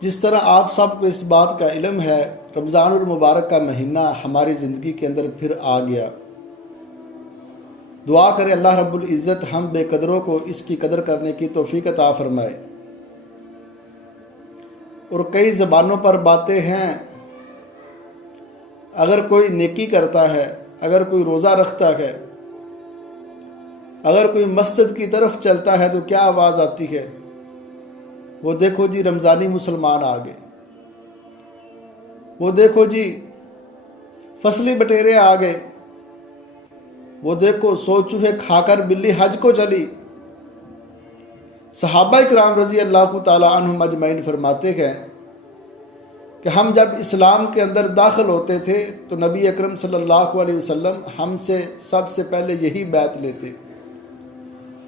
جس طرح آپ سب کو اس بات کا علم ہے، رمضان المبارک کا مہینہ ہماری زندگی کے اندر پھر آ گیا۔ دعا کرے اللہ رب العزت ہم بے قدروں کو اس کی قدر کرنے کی توفیق عطا فرمائے۔ اور کئی زبانوں پر باتیں ہیں، اگر کوئی نیکی کرتا ہے، اگر کوئی روزہ رکھتا ہے، اگر کوئی مسجد کی طرف چلتا ہے تو کیا آواز آتی ہے؟ وہ دیکھو جی رمضانی مسلمان آ گئے، وہ دیکھو جی فصلی بٹیرے آ گئے، وہ دیکھو سو چوہے کھا کر بلی حج کو چلی۔ صحابہ کرام رضی اللہ تعالی عنہم اجمعین فرماتے ہیں کہ ہم جب اسلام کے اندر داخل ہوتے تھے تو نبی اکرم صلی اللہ علیہ وسلم ہم سے سب سے پہلے یہی بیعت لیتے،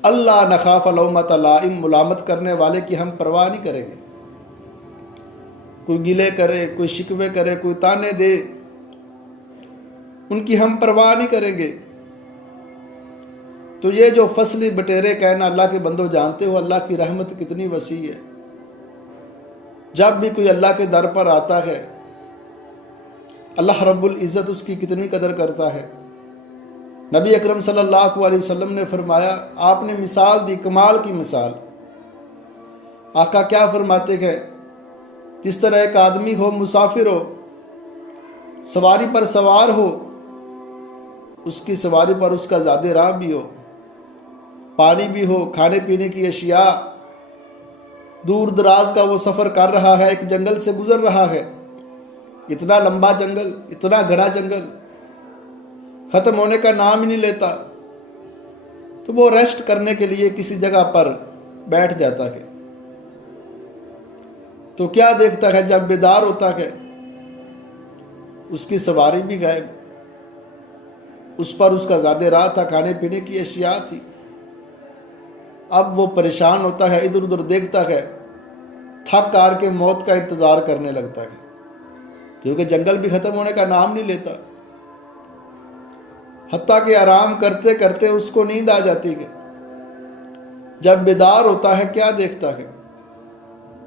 اللہ نخاف لومۃ لائم، ملامت کرنے والے کی ہم پرواہ نہیں کریں گے۔ کوئی گلے کرے، کوئی شکوے کرے، کوئی تانے دے، ان کی ہم پرواہ نہیں کریں گے۔ تو یہ جو فصلی بٹیرے کہنا، اللہ کے بندو جانتے ہو اللہ کی رحمت کتنی وسیع ہے۔ جب بھی کوئی اللہ کے در پر آتا ہے، اللہ رب العزت اس کی کتنی قدر کرتا ہے۔ نبی اکرم صلی اللہ علیہ وسلم نے فرمایا، آپ نے مثال دی، کمال کی مثال۔ آقا کیا فرماتے ہیں؟ جس طرح ایک آدمی ہو، مسافر ہو، سواری پر سوار ہو، اس کی سواری پر اس کا زاد راہ بھی ہو، پانی بھی ہو، کھانے پینے کی اشیاء، دور دراز کا وہ سفر کر رہا ہے، ایک جنگل سے گزر رہا ہے، اتنا لمبا جنگل، اتنا گھنا جنگل، ختم ہونے کا نام ہی نہیں لیتا، تو وہ ریسٹ کرنے کے لیے کسی جگہ پر بیٹھ جاتا ہے۔ تو کیا دیکھتا ہے؟ جب بیدار ہوتا ہے اس کی سواری بھی غائب، اس پر اس کا زاد راہ تھا، کھانے پینے کی اشیاء تھی۔ اب وہ پریشان ہوتا ہے، ادھر ادھر دیکھتا ہے، تھک کار کے موت کا انتظار کرنے لگتا ہے، کیونکہ جنگل بھی ختم ہونے کا نام نہیں لیتا۔ حتیٰ کہ آرام کرتے کرتے اس کو نیند آ جاتی ہے۔ جب بیدار ہوتا ہے کیا دیکھتا ہے؟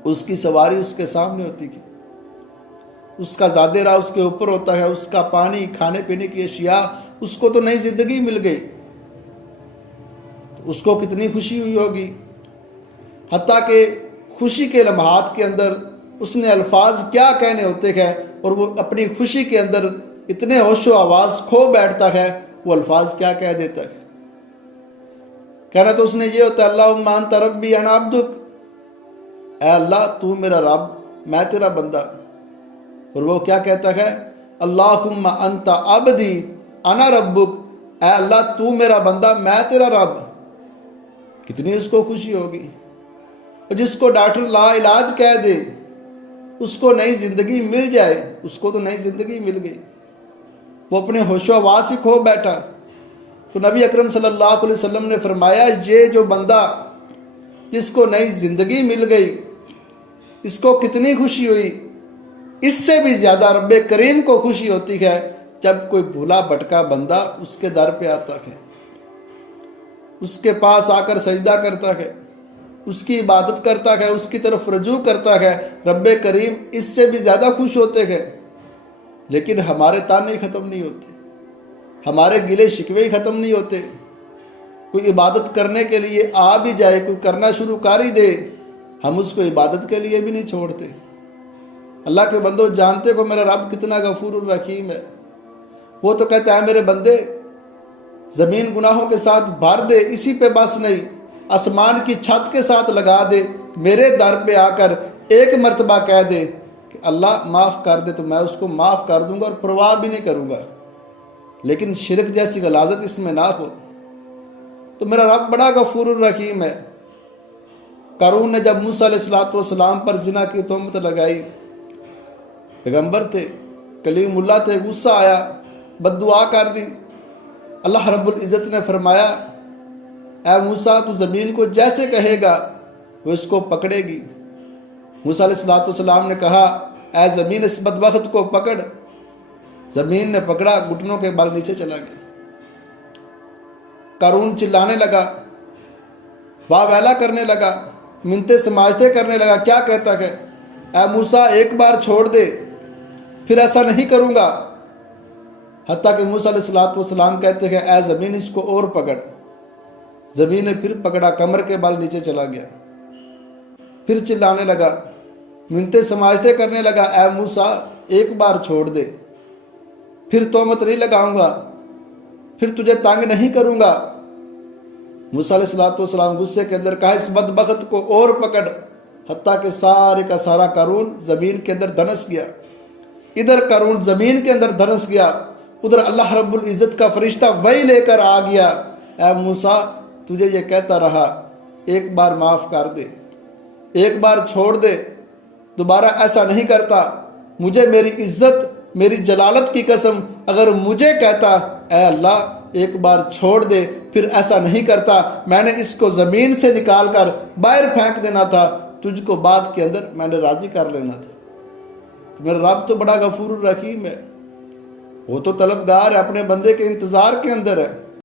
اس کی سواری اس کے سامنے ہوتی ہے، اس کا زاد راہ اس کے اوپر ہوتا ہے، اس کا پانی، کھانے پینے کی اشیاء، اس کو تو نئی زندگی مل گئی، تو اس کو کتنی خوشی ہوئی ہوگی۔ حتیٰ کہ خوشی کے لمحات کے اندر اس نے الفاظ کیا کہنے ہوتے ہیں، اور وہ اپنی خوشی کے اندر اتنے ہوش و آواز کھو بیٹھتا ہے، وہ الفاظ کیا کہہ دیتا ہے۔ کہنا تو اس نے یہ ہوتا ہے، اللہم انت ربی انا عبدک، اے اللہ تو میرا رب، میں تیرا بندہ۔ اور وہ کیا کہتا ہے؟ اللہم انت عبدی انا ربک، اے اللہ تو میرا بندہ، میں تیرا رب۔ کتنی اس کو خوشی ہوگی۔ اور جس کو ڈاکٹر لا علاج کہہ دے، اس کو نئی زندگی مل جائے، اس کو تو نئی زندگی مل گئی، وہ اپنے ہوش و حواس ہی کھو بیٹھا۔ تو نبی اکرم صلی اللہ علیہ وسلم نے فرمایا، یہ جو بندہ جس کو نئی زندگی مل گئی، اس کو کتنی خوشی ہوئی۔ اس سے بھی زیادہ رب کریم کو خوشی ہوتی ہے جب کوئی بھولا بھٹکا بندہ اس کے در پہ آتا ہے، اس کے پاس آ کر سجدہ کرتا ہے، اس کی عبادت کرتا ہے، اس کی طرف رجوع کرتا ہے، رب کریم اس سے بھی زیادہ خوش ہوتے ہیں۔ لیکن ہمارے تانے ختم نہیں ہوتے، ہمارے گلے شکوے ختم نہیں ہوتے۔ کوئی عبادت کرنے کے لیے آ بھی جائے، کوئی کرنا شروع کر ہی دے، ہم اس کو عبادت کے لیے بھی نہیں چھوڑتے۔ اللہ کے بندو جانتے کو میرا رب کتنا غفور الرحیم ہے۔ وہ تو کہتا ہے میرے بندے زمین گناہوں کے ساتھ بھر دے، اسی پہ بس نہیں، آسمان کی چھت کے ساتھ لگا دے، میرے در پہ آ کر ایک مرتبہ کہہ دے کہ اللہ معاف کر دے، تو میں اس کو معاف کر دوں گا اور پرواہ بھی نہیں کروں گا۔ لیکن شرک جیسی غلاظت اس میں نہ ہو۔ تو میرا رب بڑا غفور الرحیم ہے۔ قارون نے جب موسیٰ علیہ السلام پر زنا کی تہمت لگائی، پیغمبر تھے، کلیم اللہ تھے، غصہ آیا، بد دعا کر دی۔ اللہ رب العزت نے فرمایا، اے موسیٰ تو زمین کو جیسے کہے گا وہ اس کو پکڑے گی۔ موسیٰ علیہ السلام نے کہا، اے زمین اس بدبخت کو پکڑ۔ زمین نے پکڑا، گھٹنوں کے بل نیچے چلا گیا۔ قارون چلانے لگا، واہ ویلا کرنے لگا، منتیں سماجتیں کرنے لگا۔ کیا کہتا ہے؟ اے موسیٰ ایک بار چھوڑ دے، پھر ایسا نہیں کروں گا۔ حتیٰ کہ موسیٰ علیہ السلام کہتے ہیں اے زمین اس کو اور پکڑ۔ زمین نے پھر پکڑا، کمر کے بال نیچے چلا گیا، پھر چلانے لگا، منتیں سماجتیں کرنے لگا، اے موسیٰ ایک بار چھوڑ دے، پھر تہمت نہیں لگاؤں گا، پھر تجھے تنگ نہیں کروں گا۔ موسیٰ علیہ السلام غصے کے اندر کہا اس بدبخت کو اور پکڑ، حتیٰ کہ سارے کا سارا قارون زمین کے اندر دھنس گیا۔ ادھر قارون زمین کے اندر دھنس گیا، ادھر اللہ رب العزت کا فرشتہ وہی لے کر آ گیا، اے موسیٰ تجھے یہ کہتا رہا ایک بار معاف کر دے، ایک بار چھوڑ دے، دوبارہ ایسا نہیں کرتا۔ مجھے میری عزت، میری جلالت کی قسم، اگر مجھے کہتا اے اللہ ایک بار چھوڑ دے پھر ایسا نہیں کرتا، میں نے اس کو زمین سے نکال کر باہر پھینک دینا تھا، تجھ کو بعد کے اندر میں نے راضی کر لینا تھا۔ میرا رب تو بڑا غفور الرحیم ہے، وہ تو طلبگار ہے، اپنے بندے کے انتظار کے اندر ہے۔